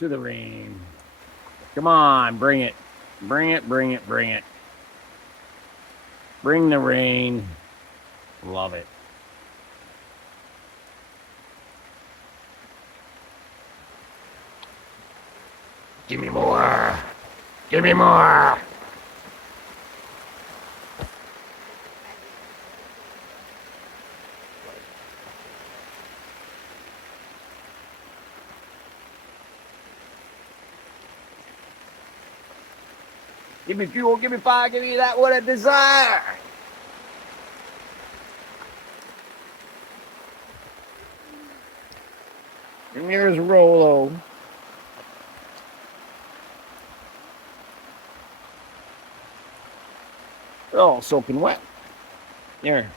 to the rain. Come on, bring it. Bring it, bring it, bring it. Bring the rain. Love it. Give me more. Give me more. Give me fuel, give me fire, give me that what I desire. And here's Rolo. They're all soaking wet. There.